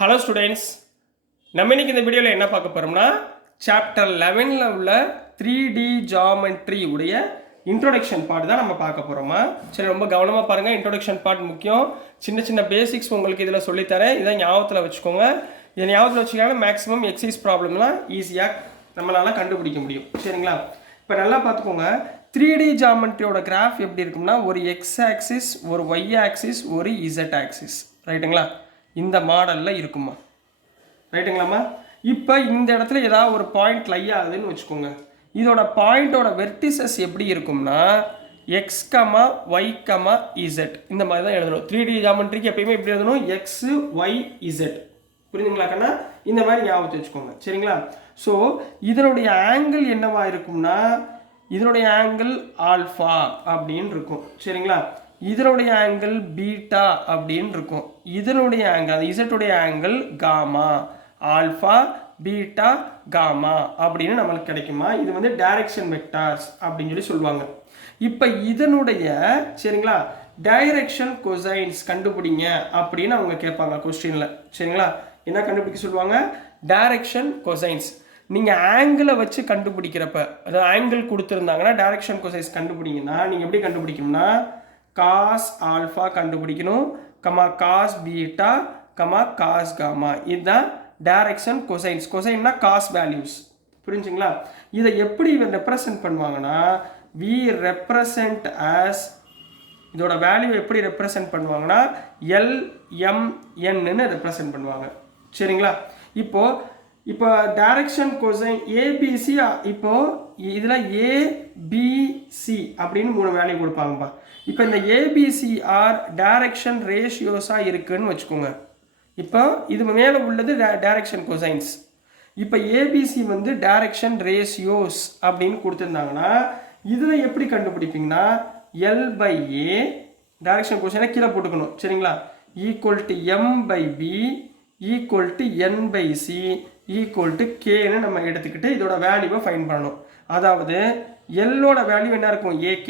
Hello students, நம்ம இன்னைக்கு இந்த வீடியோவில் என்ன பார்க்க போகிறோம்னா சாப்டர் 11ல் உள்ள 3D ஜாமெட்ரி உடைய இன்ட்ரோடக்ஷன் பார்ட் தான் நம்ம பார்க்க போகிறோமா. சரி, ரொம்ப கவனமாக பாருங்கள். இன்ட்ரோடக்ஷன் பார்ட் முக்கியம். சின்ன சின்ன பேசிக்ஸ் உங்களுக்கு இதில் சொல்லித்தரேன். இதை ஞாபகத்தில் வச்சுக்கோங்க. இதை ஞாபகத்தில் வச்சுக்கிட்டாலும் மேக்ஸிமம் எக்ஸைஸ் ப்ராப்ளம்லாம் ஈஸியாக நம்மளால் கண்டுபிடிக்க முடியும். சரிங்களா? இப்போ நல்லா பார்த்துக்கோங்க. 3D ஜாமெட்ரியோட கிராஃப் எப்படி இருக்கும்னா, ஒரு எக்ஸ் ஆக்சிஸ், ஒரு ஒய் ஆக்சிஸ், ஒரு இசட் ஆக்சிஸ். ரைட்டுங்களா? இந்த மாடலில் இருக்குமா? ரைட்டுங்களாம்மா? இப்போ இந்த இடத்துல ஏதாவது ஒரு பாயிண்ட் லை ஆகுதுன்னு வச்சுக்கோங்க. இதோட பாயிண்டோட வெர்டிசஸ் எப்படி இருக்கும்னா x comma y comma z, இந்த மாதிரி தான் எழுதணும். 3D ஜாமெட்ரிக்கு எப்பயுமே எப்படி எழுதணும்? X y z. புரிஞ்சுங்களாக்கண்ணா? இந்த மாதிரி ஞாபகத்தை வச்சுக்கோங்க. சரிங்களா? ஸோ இதனுடைய ஆங்கிள் என்னவா இருக்கும்னா, இதனுடைய ஆங்கிள் ஆல்ஃபா அப்படின்னு இருக்கும். சரிங்களா? இதனுடைய ஆங்கிள் பீட்டா அப்படின்னு இருக்கும். இதனுடைய ஆங்கிள், அது இசட்டுடைய angle gamma. Alpha beta gamma அப்படின்னு நம்மளுக்கு கிடைக்குமா? இது வந்து டைரக்ஷன் வெக்டார்ஸ் அப்படின்னு சொல்லி சொல்லுவாங்க. இப்போ இதனுடைய சரிங்களா டைரக்ஷன் கொசைன்ஸ் கண்டுபிடிங்க அப்படின்னு அவங்க கேட்பாங்க கொஸ்டினில். சரிங்களா? என்ன கண்டுபிடிக்க சொல்லுவாங்க? Direction cosines. நீங்கள் ஆங்கிளை வச்சு கண்டுபிடிக்கிறப்ப, அதாவது ஆங்கிள் கொடுத்துருந்தாங்கன்னா டைரக்ஷன் கொசைன்ஸ் கண்டுபிடிங்கன்னா நீங்கள் எப்படி கண்டுபிடிக்கணும்னா காஸ் ஆல்ஃபா கண்டுபிடிக்கணும், comma cos beta, comma cos gamma. இதுதான் டைரக்ஷன் கொசைன்ஸ். கொசைன்னா காஸ் வேல்யூஸ். புரிஞ்சுங்களா? இதை எப்படி ரெப்ரசன்ட் பண்ணுவாங்கன்னா, வி ரெப்ரசன்ட் ஆஸ், இதோட வேல்யூ எப்படி ரெப்ரசன்ட் பண்ணுவாங்கன்னா LMNன்னு ரெப்ரசன்ட் பண்ணுவாங்க. சரிங்களா? இப்போ டைரக்ஷன் கொசைன் ஏபிசி, இப்போ இதில் ஏபிசி அப்படின்னு 3 வேல்யூ கொடுப்பாங்கப்பா. இப்போ இந்த ஏபிசி ஆர் டைரக்ஷன் ரேஷியோஸாக இருக்குன்னு வச்சுக்கோங்க. இப்போ இது மேலே உள்ளது டைரக்ஷன் கொசைன்ஸ். இப்போ ஏபிசி வந்து டைரக்ஷன் ரேஷியோஸ் அப்படின்னு கொடுத்துருந்தாங்கன்னா இதில் எப்படி கண்டுபிடிப்பீங்கன்னா L/A, டைரக்ஷன் கொசைனை கீழே போட்டுக்கணும். சரிங்களா? Equal to M/B equal to N/C equal to Kன்னு நம்ம எடுத்துக்கிட்டு இதோட வேல்யூவை ஃபைன் பண்ணணும். அதாவது எல்லோட வேல்யூ என்ன இருக்கும்? AK.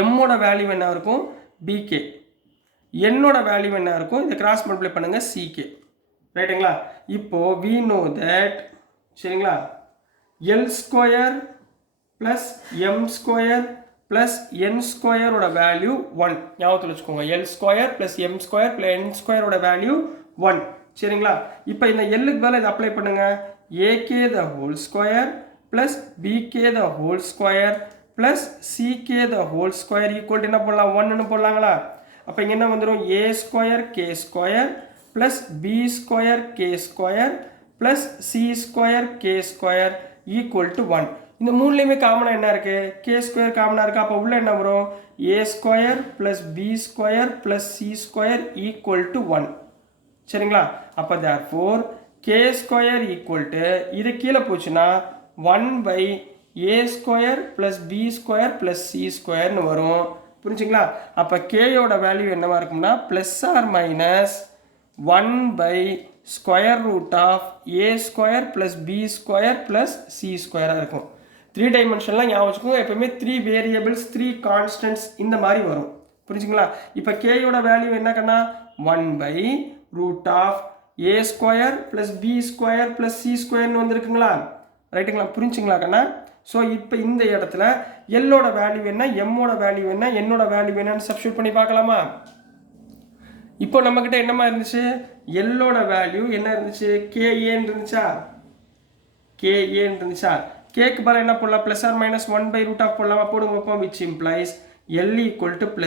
எம்மோட வேல்யூ என்ன இருக்கும்? BK. என்னோட வேல்யூ என்ன இருக்கும்? இதை கிராஸ் மல்டிப்ளை பண்ணுங்க, CK. ரைட்டுங்களா? இப்போ we know that, சரிங்களா, L² + M² + N² ஓட வேல்யூ 1. ஞாபகத்தில் வச்சுக்கோங்க. L² + M² + N² ஓட வேல்யூ 1. சரிங்களா? இப்போ இந்த எல்லுக்கு மேலே இதை அப்ளை பண்ணுங்க. AK the whole square + BK the whole square + CK the whole square equal என்ன போடலாம்? 1ன்னு போடலாங்களா? அப்போ இங்கே என்ன வந்துடும்? A² K² + B² K² + C² K² equal to 1. இந்த மூணுலேயுமே காமனாக என்ன இருக்குது? K² காமனாக இருக்குது. அப்போ உள்ள என்ன வரும்? A² + B² + C² equal to 1. சரிங்களா? அப்போ therefore K² ஈக்குவல் டு, இது கீழே போச்சுன்னா 1/A² + B² + C²ன்னு வரும். புரிஞ்சுங்களா? அப்போ கேயோட வேல்யூ என்னவா இருக்கும்னா +or - 1/√A² + B² + C² இருக்கும். 3 டைமென்ஷன்லாம் ஞாபகம் வச்சுக்கோங்க. எப்பவுமே 3 வேரியபிள்ஸ் 3 கான்ஸ்டன்ட்ஸ் இந்த மாதிரி வரும். புரிஞ்சுங்களா? இப்போ கேயோட வேல்யூ என்ன கண்ணா? 1/√A² + B² + C²ன்னு வந்திருக்குங்களா? ரைட்டுங்களா? புரிஞ்சுங்களா கண்ணா? ஸோ இப்போ இந்த இடத்துல எல்லோட வேல்யூ என்ன, எம்மோட வேல்யூ என்ன, என்னோட வேல்யூ என்னன்னு சப்ஸ்டியூட் பண்ணி பார்க்கலாமா? இப்போ நம்மக்கிட்ட என்னமா இருந்துச்சு? எல்லோட வேல்யூ என்ன இருந்துச்சு? KAன்னு இருந்துச்சா? KAன்னு இருந்துச்சா? கேக்கு பதில் என்ன போடலாம்? +or - 1/√, போடலாமா? போடுங்க வைப்போம். which implies L equal to +or -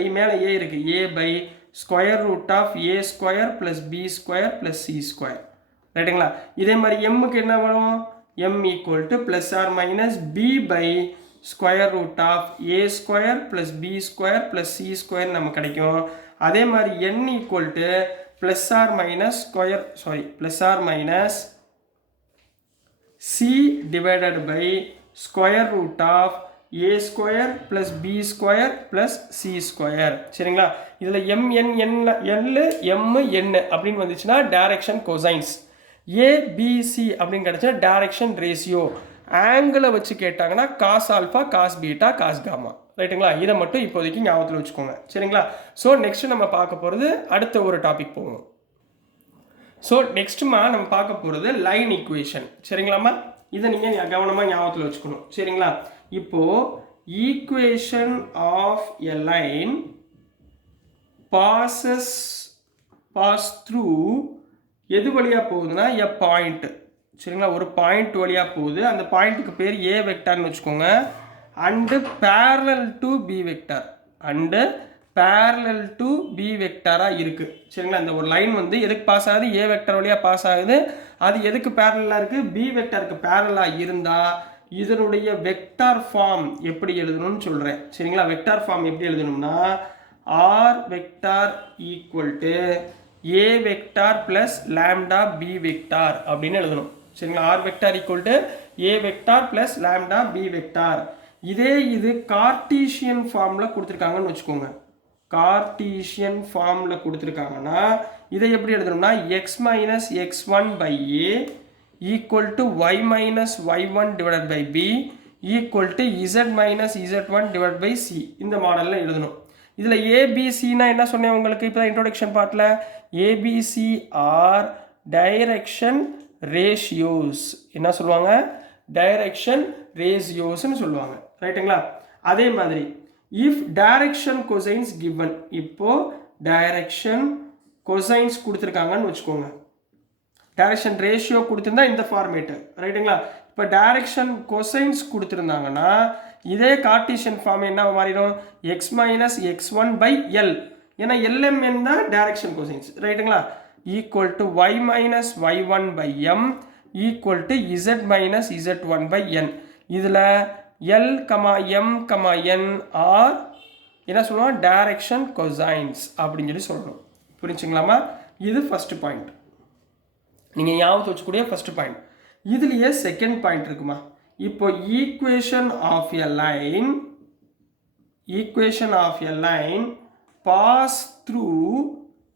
A மேலே A இருக்கு. A/√A² + B² + C². ரைட்டுங்களா? இதே மாதிரி எம்முக்கு என்ன வரும்? M equal to +or - B/√A² + B² + C² நம்ம கிடைக்கும். அதே மாதிரி N equal to +or C divided by √A² + B² + C². சரிங்களா? இதில் L M N அப்படின்னு வந்துச்சுன்னா டைரக்ஷன் கொசைன்ஸ். ABC அப்படின்னு கிடைச்சுன்னா டைரக்ஷன் ரேஷியோ. ஆங்கிளை வச்சு கேட்டாங்கன்னா cos alpha, cos beta, cos gamma. ரைட்டுங்களா? இதை மட்டும் இப்போதைக்கு ஞாபகத்தில் வச்சுக்கோங்க. சரிங்களா? ஸோ நெக்ஸ்ட் நம்ம பார்க்க போகிறது அடுத்த ஒரு டாபிக் போவோம். ஸோ நெக்ஸ்ட்டுமா நம்ம பார்க்க போகிறது லைன் ஈக்குவேஷன். சரிங்களாம்மா? இதை நீங்கள் கவனமாக ஞாபகத்தில் வச்சுக்கணும். சரிங்களா? இப்போது equation of a line pass through எது வழியாக போகுதுன்னா எ பாயிண்ட். சரிங்களா? ஒரு பாயிண்ட் வழியாக போகுது. அந்த பாயிண்ட்டுக்கு பேர் ஏ வெக்டார்னு வச்சுக்கோங்க. And parallel to b vector. And parallel to b வெக்டாராக இருக்குது. சரிங்களா? இந்த ஒரு லைன் வந்து எதுக்கு பாஸ் ஆகுது? ஏ வெக்டார் வழியாக பாஸ் ஆகுது. அது எதுக்கு பேரலாக இருக்குது? பி வெக்டாருக்கு பேரலாக இருந்தால் இதனுடைய வெக்டார் ஃபார்ம் எப்படி எழுதணும்னு சொல்கிறேன். சரிங்களா? வெக்டார் ஃபார்ம் எப்படி எழுதணும்னா r vector equal to a vector plus lambda b vector அப்படின்னு எழுதணும். சரிங்களா? R vector equal to a vector plus lambda b vector. இதே இது கார்டீசியன் ஃபார்மில் கொடுத்துருக்காங்கன்னு வச்சுக்கோங்க. கார்டீசியன் ஃபார்மில் கொடுத்துருக்காங்கன்னா இதை எப்படி எழுதணும்னா x minus x one by a equal to y minus y one divide by b equal to z minus z one divide by c. இந்த மாடலில் எழுதணும். இதில் ஏபிசின்னா என்ன சொன்னேன் உங்களுக்கு இப்போ தான் இன்ட்ரோடக்ஷன் பார்ட்டில்? ABC are direction ratios. என்ன சொல்லுவாங்க? டைரக்ஷன் ரேஷியோஸ்ன்னு சொல்லுவாங்க. ரைட்டுங்களா? அதே மாதிரி இஃப் டைரக்ஷன் கொசைன்ஸ் கிவன். இப்போ டைரக்ஷன் கொசைன்ஸ் கொடுத்துருக்காங்கன்னு வச்சுக்கோங்க. டைரக்ஷன் ரேஷியோ கொடுத்துருந்தா இந்த ஃபார்மேட்டு. ரைட்டுங்களா? இப்போ டைரக்ஷன் கொசைன்ஸ் கொடுத்துருந்தாங்கன்னா இதே கார்டீசியன் ஃபார்ம் என்ன மாறிடும்? X minus x one by l. ஏன்னா எல்எம்என் தான் டைரக்ஷன் கொசைன்ஸ். ரைட்டுங்களா? Equal to y minus y one by m equal to z minus z one by n. இதில் l comma m comma n are என்ன சொல்லுவோம்? Direction cosines அப்படின்னு சொல்லணும். புரிஞ்சுங்களாமா? இது first point. நீங்கள் ஞாபகத்தை வச்சுக்கூடிய ஃபர்ஸ்ட் பாயிண்ட். இதுலேயே செகண்ட் பாயிண்ட் இருக்குமா? இப்போ equation of a line pass through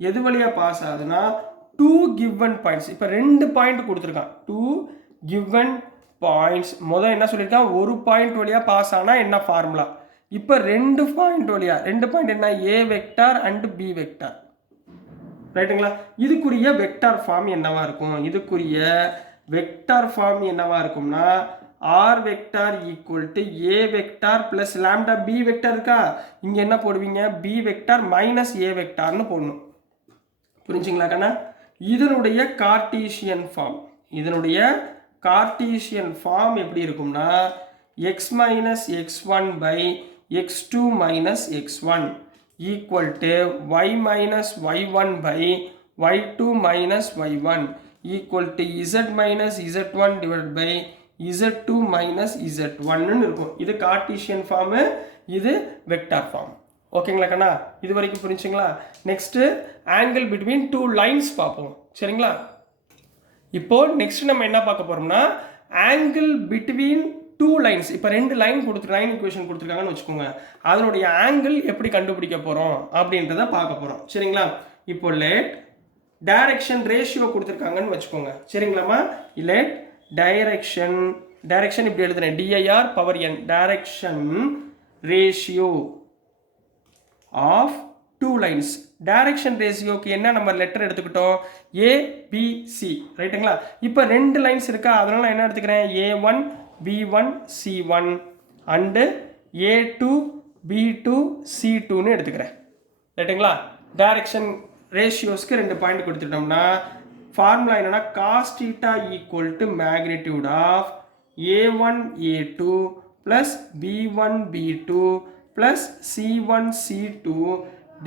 எது வழியாக பாஸ் ஆகுதுன்னா டூ கிவன் பாயிண்ட்ஸ். இப்போ 2 பாயிண்ட் கொடுத்துருக்கான். 2 கிவன் பாயிண்ட்ஸ். முதல் என்ன சொல்லியிருக்கான்? ஒரு பாயிண்ட் வழியாக பாஸ் ஆனால் என்ன ஃபார்முலா? இப்போ 2 பாயிண்ட் வழியாக 2 பாயிண்ட் என்ன? ஏ வெக்டார் அண்ட் பி வெக்டார். ரைட்டுங்களா? இதுக்குரிய வெக்டார் ஃபார்ம் என்னவா இருக்கும்? இதுக்குரிய வெக்டார் ஃபார்ம் என்னவா இருக்கும்னா r vector equal to a vector plus lambda b vector இருக்கா? இங்கே என்ன போடுவீங்க? பி வெக்டார் மைனஸ் ஏ வெக்டார்னு போடணும். புரிஞ்சுங்களா கண்ணா? இதனுடைய கார்டீசியன் ஃபார்ம் எப்படி இருக்கும்னா x minus x one by x two minus x one equal to y minus y one by y two minus y one equal to z minus z one divide by z2 minus z1 இருக்கும். இது Cartesian form, இது vector form. ஓகேங்களா கண்ணா? இது வரைக்கும் புரிஞ்சுங்களா? Next angle between 2 lines பார்ப்போம். சரிங்களா? இப்போ நெக்ஸ்ட் நம்ம என்ன பார்க்க போறோம்னா ஆங்கிள் பிட்வீன் 2 லைன்ஸ். இப்போ 2 லைன் லைன் ஈக்குவேஷன் கொடுத்துருக்காங்கன்னு வச்சுக்கோங்க. அதனுடைய ஆங்கிள் எப்படி கண்டுபிடிக்க போகிறோம் அப்படின்றத பார்க்க போகிறோம். சரிங்களா? இப்போ லெட் டைரக்ஷன் ரேஷியோ கொடுத்துருக்காங்கன்னு வச்சுக்கோங்க. சரிங்களாம்மா? லெட் டைரக்ஷன் இப்படி எழுதுறேன். DIR power n. Direction ratio of 2 lines. Direction ரேஷியோக்கு என்ன நம்ம லெட்டர் எடுத்துக்கிட்டோம்? ABC. ரைட்டுங்களா? இப்போ 2 லைன்ஸ் இருக்கா, அதனால நான் என்ன எடுத்துக்கிறேன்? A1 B1 C1 and A2 B2 C2ன்னு எடுத்துக்கிறேன். ரைட்டுங்களா? டைரக்ஷன் ரேஷியோஸ்க்கு 2 பாயிண்ட் கொடுத்துட்டோம்னா ஃபார்முலா என்னன்னா cos theta equal to magnitude of A1 A2 plus B1 B2 plus C1 C2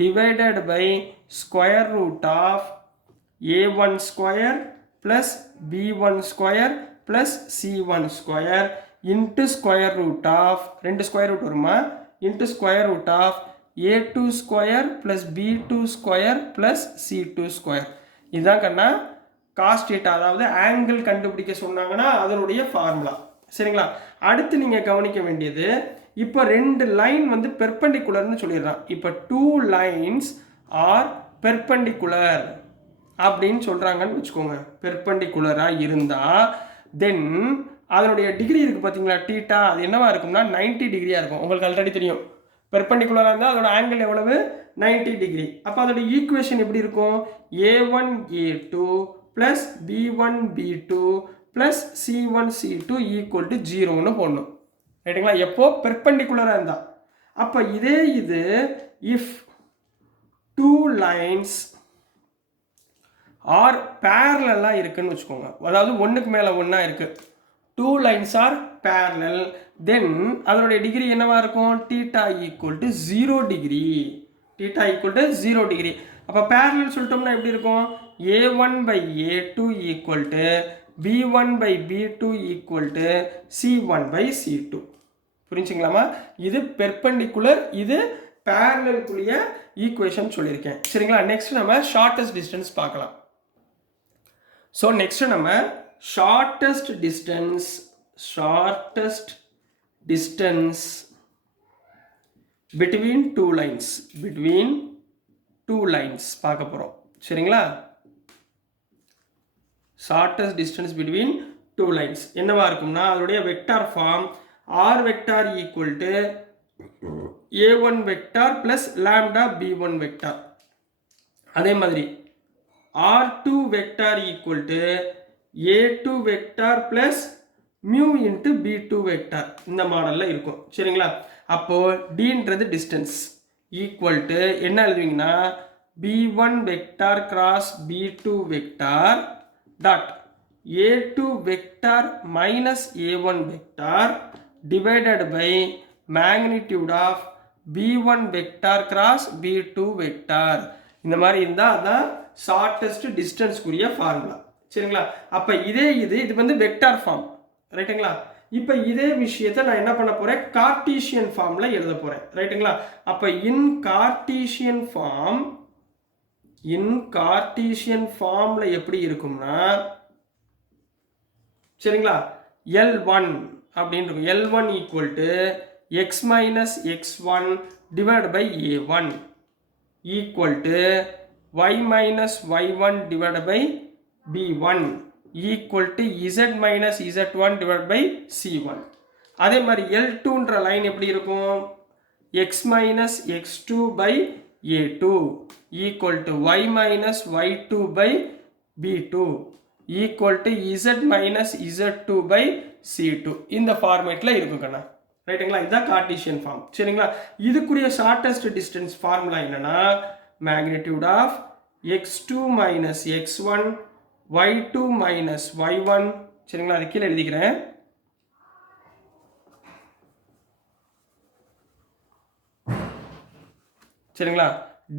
divided by square root of A1 square plus B1 square plus C1 square into square root of 2 square root வருமா into square root of A2 square plus B2 square plus C2 square. இதுதான் கண்ணா cos theta, அதாவது angle கண்டுபிடிக்க சொன்னாங்கன்னா அதனுடைய formula. சரிங்களா? அடுத்து நீங்கள் கவனிக்க வேண்டியது, இப்போ 2 லைன் வந்து பெர்பெண்டிகுலர்னு சொல்லிடுறான். இப்போ 2 லைன்ஸ் ஆர் பெர்பெண்டிகுலர் அப்படின்னு சொல்கிறாங்கன்னு வச்சுக்கோங்க. பெர்பெண்டிகுலராக இருந்தால் தென் அதனுடைய டிகிரி இருக்குது பார்த்தீங்களா? டீட்டா அது என்னவா இருக்கும்னா 90 டிகிரியாக இருக்கும். உங்களுக்கு ஆல்ரெடி தெரியும் பெர்பெண்டிகுலராக இருந்தால் அதோட ஆங்கிள் எவ்வளவு 90 டிகிரி. அப்போ அதோட ஈக்குவேஷன் எப்படி இருக்கும்? a1 a2 plus b1 b2 plus c1 c2 equal to 0ன்னு போடணும். ரைட்டுங்களா? எப்போ பெர்பெண்டிகுலராக இருந்தால். அப்போ இதே இது இஃப் டூ லைன்ஸ் ஆர் பேரலாக இருக்குன்னு வச்சுக்கோங்க, அதாவது ஒன்றுக்கு மேலே ஒன்றா இருக்குது, டூ லைன்ஸ் ஆர் பேரலல், தென் அதனுடைய டிகிரி என்னவா இருக்கும்? Theta equal to 0 degree. Theta equal to 0 degree. அப்போ பேரலல் சொல்லிட்டோம்னா எப்படி இருக்கும்? a1 by a2 equal to b1 by b2 equal to c1 by c2. புரிஞ்சுங்களாமா? இது பெர்பெண்டிகுலர், இது பேரலலுக்குரிய ஈக்குவேஷன் சொல்லியிருக்கேன். சரிங்களா? நெக்ஸ்ட் நம்ம ஷார்ட்டஸ்ட் டிஸ்டன்ஸ் பார்க்கலாம். ஸோ நெக்ஸ்ட் நம்ம shortest distance between two lines பார்க்க போகிறோம். சரிங்களா? Shortest distance between two lines என்னவா இருக்கும்னா அதோடைய vector form r vector equal to a1 vector plus lambda b1 vector. அதே மாதிரி r2 vector equal to a2 vector plus mu into b2 vector. இந்த மாடலில் இருக்கும். சரிங்களா? அப்போ dன்றது டிஸ்டன்ஸ் ஈக்குவல் டு என்ன எழுதுவீங்கன்னா b1 vector cross b2 vector dot a2 vector minus a1 vector divided by magnitude of b1 vector cross b2 vector. இந்த மாதிரி இருந்தால் அதான் ஷார்ட்டஸ்ட் டிஸ்டன்ஸ்க்குரிய ஃபார்முலா. சரிங்களா? அப்போ இது வந்து வெக்டார் ஃபார்ம். ரைட்டுங்களா? இப்போ இதே விஷயத்தை நான் என்ன பண்ண போகிறேன்? கார்ட்டீசியன் ஃபார்மில் எழுத போகிறேன். ரைட்டுங்களா? அப்போ இன் கார்ட்டீசியன் ஃபார்மில் எப்படி இருக்கும்னா, சரிங்களா, L1 அப்படின்னு இருக்கும். L1 equal to x minus x1 divide by a1 equal to y minus y1 divide by b1 equal to z minus z1 divide by c1. அதே மாதிரி L2ன்ற லைன் எப்படி இருக்கும்? x minus x2 by a2 equal to y minus y2 by b2 equal to z minus z2 by c2. இந்த ஃபார்மேட்டில் இருக்கும் கண்ணா. ரைட்டுங்களா? இதுதான் கார்ட்டீசியன் ஃபார்ம். சரிங்களா? இதுக்குரிய ஷார்ட்டஸ்ட் டிஸ்டன்ஸ் ஃபார்முலா என்னன்னா magnitude of x2 minus x1 y2 minus y1. சரிங்களா? அது கீழே எழுதிக்கிறேன். சரிங்களா?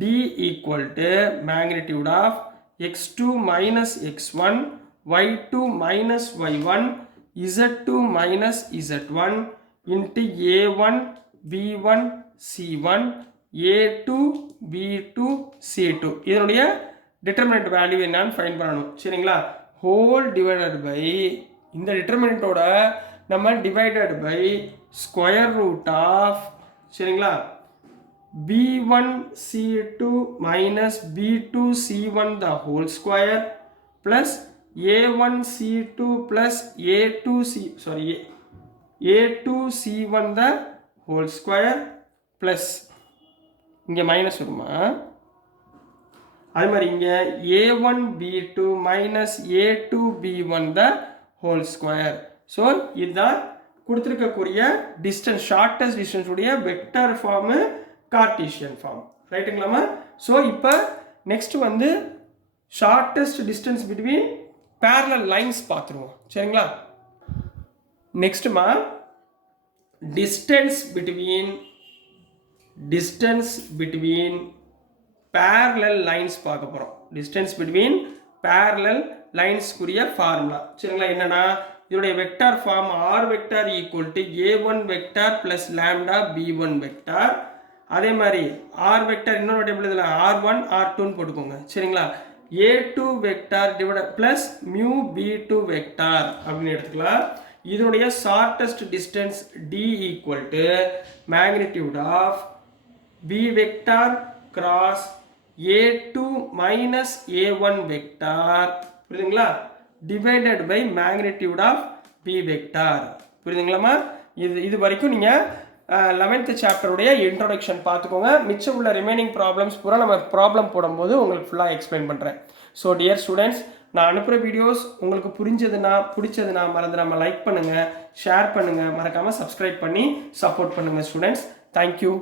d equal to magnitude of x2 minus x1 y2 minus y1 z2 minus z1 into a1 b1 c1 a2 b2 c2. இதனுடைய determinant value என்னன்னு find பண்ணணும். சரிங்களா? Whole divided by இந்த டிட்டர்மினன்ட்டோட நம்ம divided by square root of, சரிங்களா, b1 c2 minus b2 c1 the whole square plus a1 c2 plus a2 c1 the whole square plus இங்கே minus வருமா? அதே மாதிரி இங்கே a1 b2 minus a2 b1 the whole square. So இதுதான் கொடுத்துருக்கக்கூடிய distance, shortest distance உடைய vector form Cartesian form. ரைட்டுங்களாமா? So இப்போ நெக்ஸ்ட் வந்து shortest distance between parallel lines பார்த்துருவோம். சரிங்களா? நெக்ஸ்ட்டுமா டிஸ்டன்ஸ் பிட்வீன் பேரலல் லைன்ஸ் பார்க்க போகிறோம். டிஸ்டன்ஸ் பிட்வீன் பேரலல் லைன்ஸ்க்குரிய ஃபார்முலா. சரிங்களா? என்னன்னா இதோடைய vector form r vector equal to a1 vector plus lambda b1 vector. அதே மாதிரி ஆர் வெக்டார் இன்னொரு டேபிள் இதில் r1 r2ன்னு போட்டுக்கோங்க. சரிங்களா? a2 vector divide plus mu b2 vector அப்படின்னு எடுத்துக்கலாம். இதனுடைய shortest distance d equal to magnitude of b vector cross a2 மைனஸ் a1 வெக்டார், புரியுதுங்களா, divided by magnitude of b vector. புரியுதுங்களாமா? இது வரைக்கும் நீங்கள் 11th சாப்டருடைய இன்ட்ரோடக்ஷன் பார்த்துக்கோங்க. மிச்சம் உள்ள ரிமைனிங் ப்ராப்ளம்ஸ் பூரா நம்ம ப்ராப்ளம் போடும்போது உங்களுக்கு ஃபுல்லாக எக்ஸ்பிளைன் பண்ணுறேன். ஸோ டியர் ஸ்டூடெண்ட்ஸ், நான் அனுப்புகிற வீடியோஸ் உங்களுக்கு பிடிச்சதுன்னா மறந்துடாமல் லைக் பண்ணுங்கள், ஷேர் பண்ணுங்கள், மறக்காமல் சப்ஸ்கிரைப் பண்ணி சப்போர்ட் பண்ணுங்கள் ஸ்டூடெண்ட்ஸ். தேங்க்யூ.